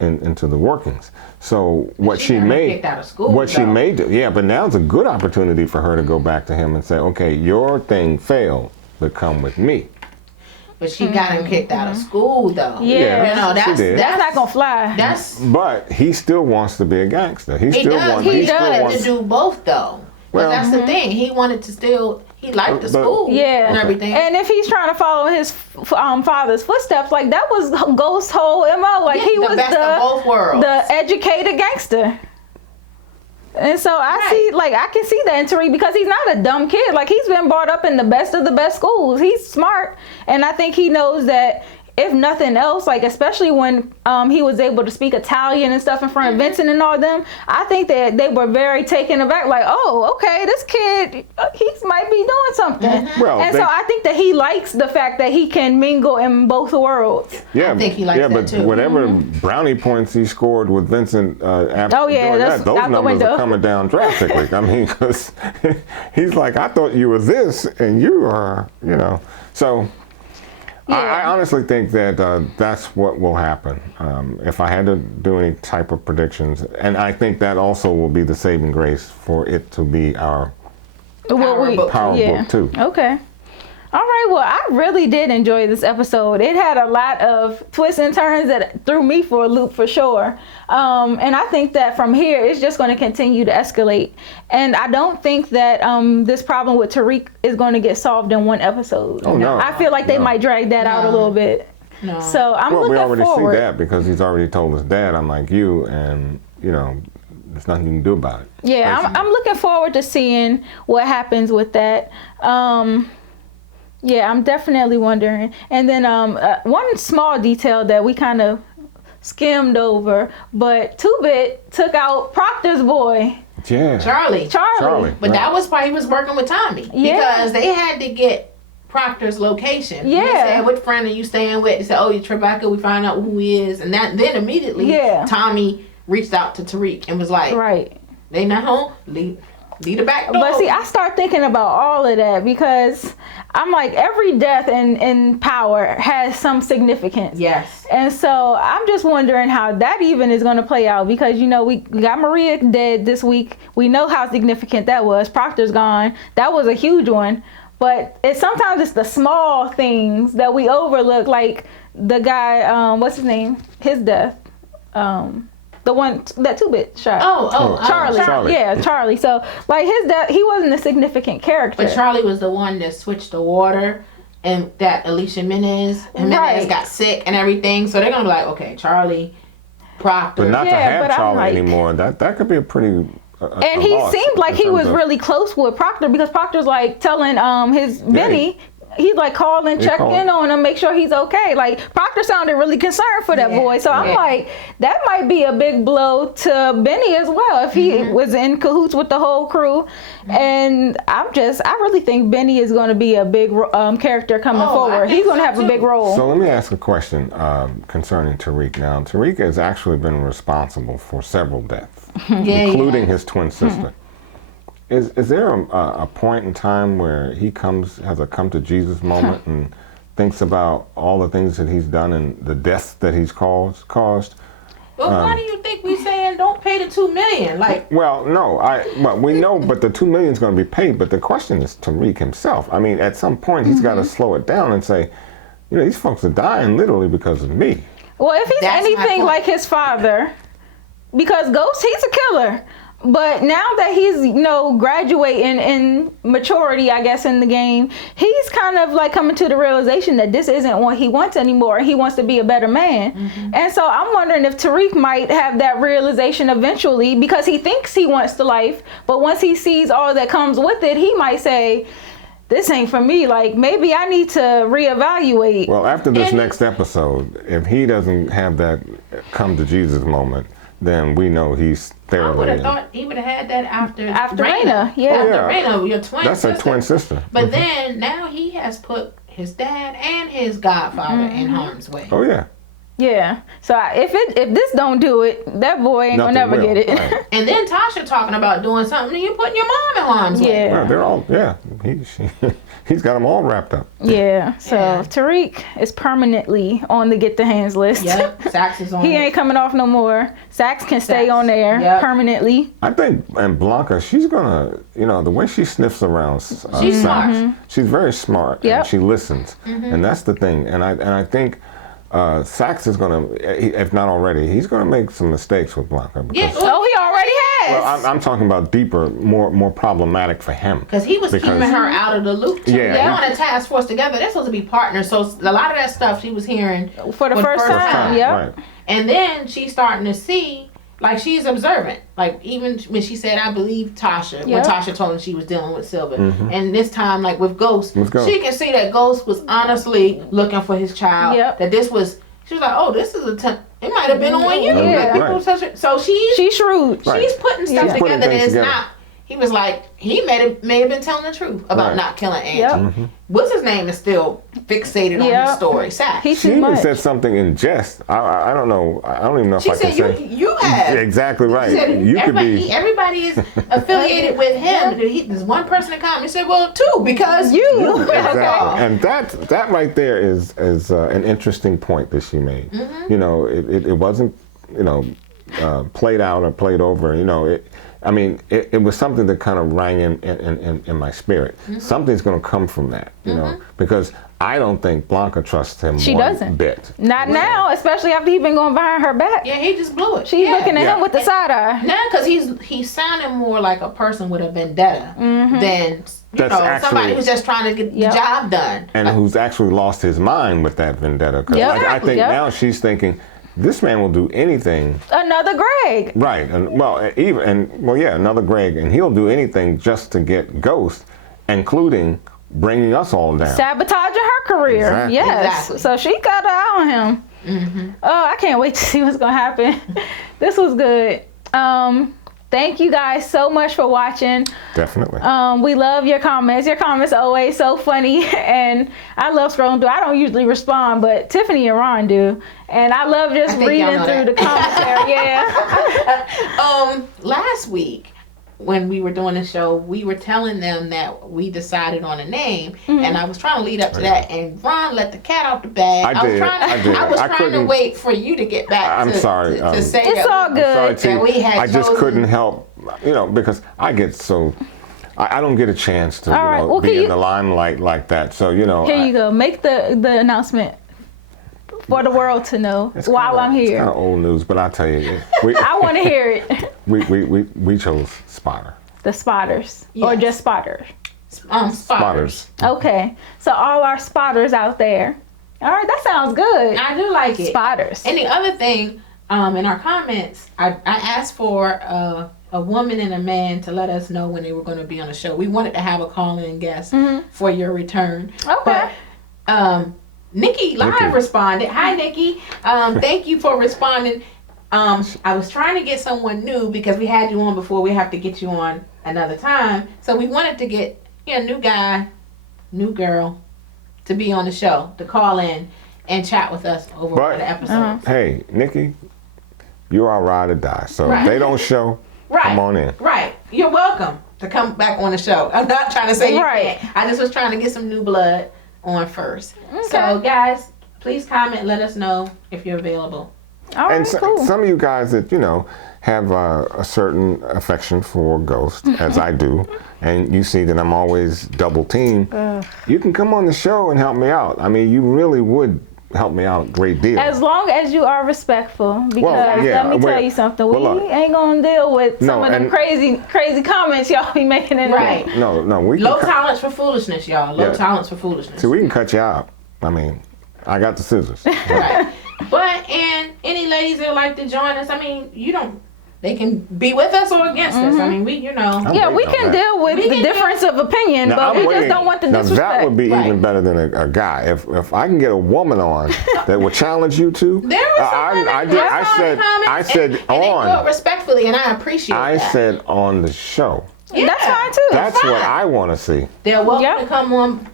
into the workings. So what she may do, but now's a good opportunity for her to go back to him and say, okay, your thing failed, but come with me. But she got him kicked out of school, though. Yeah, that's not gonna fly. But he still wants to be a gangster. He still wants to do both, though. Well, that's the thing. He wanted to still. He liked the school and everything. And if he's trying to follow his father's footsteps, like that was Ghost's whole MO. Like he was the best of both worlds, the educated gangster. And so I can see that in Tariq because he's not a dumb kid. Like he's been brought up in the best of the best schools. He's smart, and I think he knows that. If nothing else, like especially when he was able to speak Italian and stuff in front of Vincent and all them, I think that they were very taken aback. Like, oh, okay, this kid, he might be doing something. So I think that he likes the fact that he can mingle in both worlds. Yeah, I think he likes that too. Whatever brownie points he scored with Vincent after doing that, those numbers are coming down drastically. Because he's like, I thought you were this, and you are, so. Yeah. I honestly think that that's what will happen if I had to do any type of predictions. And I think that also will be the saving grace for it to be our power book too. Okay. All right. Well, I really did enjoy this episode. It had a lot of twists and turns that threw me for a loop for sure. And I think that from here, it's just going to continue to escalate. And I don't think that this problem with Tariq is going to get solved in one episode. Oh, no. I feel like they might drag that out a little bit. No. So I'm looking forward. We already see that because he's already told his dad, I'm like you, and, there's nothing you can do about it. Yeah, I'm looking forward to seeing what happens with that. Yeah, I'm definitely wondering. And then one small detail that we kind of skimmed over, but 2-Bit took out Proctor's boy. Yeah. Charlie. But that was why he was working with Tommy. Yeah. Because they had to get Proctor's location. Yeah. He said, what friend are you staying with? They said, oh, you're Tribeca. We find out who he is. And then immediately, Tommy reached out to Tariq and was like, they not home? Leave the back door. But see, I start thinking about all of that because I'm like, every death in Power has some significance. Yes. And so I'm just wondering how that even is going to play out because, you know, we got Maria dead this week. We know how significant that was. Proctor's gone. That was a huge one. But sometimes it's the small things that we overlook, like the guy, what's his name? His death. The one that 2-Bit shot. Charlie. Yeah, Charlie. So like his death, he wasn't a significant character. But Charlie was the one that switched the water, and that Alicia Jimenez got sick and everything. So they're gonna be like, okay, Charlie, Proctor. But not to have Charlie anymore. That could be a pretty. And he seemed like he was really close with Proctor because Proctor's like telling Benny. He's like calling, checking in on him, make sure he's okay. Like Proctor sounded really concerned for that boy. So I'm like, that might be a big blow to Benny as well if he was in cahoots with the whole crew. And I really think Benny is going to be a big character coming forward. He's going to have a big role. So let me ask a question concerning Tariq. Now, Tariq has actually been responsible for several deaths, including his twin sister. Is there a point in time where he has a come to Jesus moment and thinks about all the things that he's done and the deaths that he's caused? But why do you think we saying don't pay the $2 million? Like, well, no, we know, but the $2 million is going to be paid. But the question is Tariq himself. I mean, at some point he's got to slow it down and say, you know, these folks are dying literally because of me. Well, if he's anything like his father, because Ghost, he's a killer. But now that he's, graduating in maturity, I guess, in the game, he's kind of like coming to the realization that this isn't what he wants anymore. He wants to be a better man. And so I'm wondering if Tariq might have that realization eventually because he thinks he wants the life. But once he sees all that comes with it, he might say, this ain't for me. Like, maybe I need to reevaluate. Well, after this next episode, if he doesn't have that come to Jesus moment, then we know he's thoroughly. I would have thought he would have had that after Raina. Yeah. After Raina, your twin sister. That's a twin sister. But then now he has put his dad and his godfather in harm's way. Oh yeah. Yeah. So if this don't do it, that boy ain't gonna never get it. Right. And then Tasha talking about doing something, and you putting your mom in harm's way. Well, they're all he's got them all wrapped up. Yeah. So Tariq is permanently on the get the hands list. Yep. Sax is on. He ain't coming off no more. Sax can stay on there permanently. I think, and Blanca, she's gonna, the way she sniffs around. She's smart. She's very smart. Yep. And she listens, and that's the thing. And I think. Sax is going to, if not already, he's going to make some mistakes with Blanca. He already has. Well, I'm talking about deeper, more problematic for him. Because he was keeping her out of the loop. Yeah. They're on a task force together. They're supposed to be partners. So a lot of that stuff she was hearing for the first time. Yep. Right. And then she's starting to see, like, she's observant. Like, even when she said, I believe Tasha, when Tasha told her she was dealing with Silver. And this time, like, with Ghost, she can see that Ghost was honestly looking for his child. That this was, she was like, oh, this is it might have been on you. Like, so she's shrewd. Right. She's putting stuff together that is not. He was like, he may have been telling the truth about not killing Angie. What's his name is still fixated on his story. Sax. She even said something in jest. I don't know. I don't even know if I can say. You have. Exactly right. She said, you could be. Everybody is affiliated with him. There's one person in common. He said, well, two, because you. Exactly. And that right there is an interesting point that she made. It wasn't, played out or played over. It was something that kind of rang in my spirit. Something's going to come from that, because I don't think Blanca trusts him one bit. Not now, especially after he's been going behind her back. Yeah, he just blew it. She's looking at him with the side eye. Now, because he's sounding more like a person with a vendetta than somebody who's just trying to get the job done. And who's actually lost his mind with that vendetta. Because I think now she's thinking, This man will do anything. Another Greg. Right. And another Greg, and he'll do anything just to get Ghost, including bringing us all down. Sabotaging her career. Exactly. Yes. Exactly. So she got her eye on him. Mm-hmm. Oh, I can't wait to see what's gonna happen. This was good. Thank you guys so much for watching. Definitely. We love your comments. Your comments are always so funny, and I love scrolling through. I don't usually respond, but Tiffany and Ron do, and I love just reading through the commentary. Yeah. Last week when we were doing the show, we were telling them that we decided on a name, and I was trying to lead up to that, and Ron let the cat out the bag. I was trying to wait for you to get back. I'm sorry. To say it's all good. I'm sorry, that we had I just chosen. couldn't help, because I get so. I don't get a chance to be in the limelight like that. So Here you go. Make the announcement for the world to know while I'm here. It's kind of old news, but I'll tell you. I want to hear it. We chose Spotter. The spotters, or Yes. just spotters. Spotters. Okay, so all our spotters out there. All right, that sounds good. I do like it. Spotters. And the other thing, in our comments, I asked for a woman and a man to let us know when they were going to be on the show. We wanted to have a call-in guest for your return. Okay. But Nikki Live responded. Hi, Nikki. Thank you for responding. I was trying to get someone new because we had you on before. We have to get you on another time. So we wanted to get a new guy, new girl to be on the show, to call in and chat with us over the episode. Hey, Nikki, you're our ride or die. So if they don't show, come on in. Right. You're welcome to come back on the show. I'm not trying to say you can't. I just was trying to get some new blood on first. Okay. So, guys, please comment. Let us know if you're available. All right, And cool. some of you guys that, have a certain affection for Ghost, as I do, and you see that I'm always double teamed, you can come on the show and help me out. I mean, you really would help me out a great deal. As long as you are respectful, because let me tell you something, we ain't gonna deal with some of them crazy comments y'all be making in Right. No, we Low tolerance for foolishness, y'all. Low tolerance for foolishness. See, we can cut you out. I mean, I got the scissors. Right. But, and any ladies that would like to join us, I mean, they can be with us or against us. I mean, we can deal with the difference of opinion, but we just don't want the disrespect. Now, that would be even better than a guy. If I can get a woman on that would challenge you two. There was I said and they do it respectfully, and I appreciate that. I said on the show. Yeah. That's fine too. That's what I want to see. They're welcome to come on.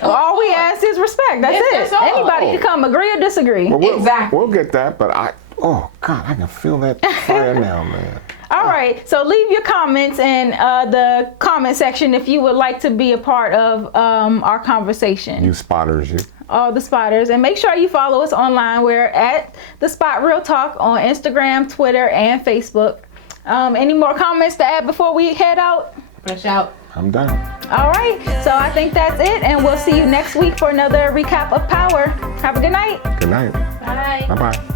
All we ask is respect. That's it. That's all. Anybody can come, agree or disagree. Well, Exactly. We'll get that, but oh God, I can feel that fire now, man. All right, so leave your comments in the comment section if you would like to be a part of our conversation. You spotters, you. All the spotters, and make sure you follow us online. We're at The Spot Real Talk on Instagram, Twitter, and Facebook. Any more comments to add before we head out? Fresh out. I'm done. All right, so I think that's it, and we'll see you next week for another recap of Power. Have a good night. Good night. Bye. Bye-bye.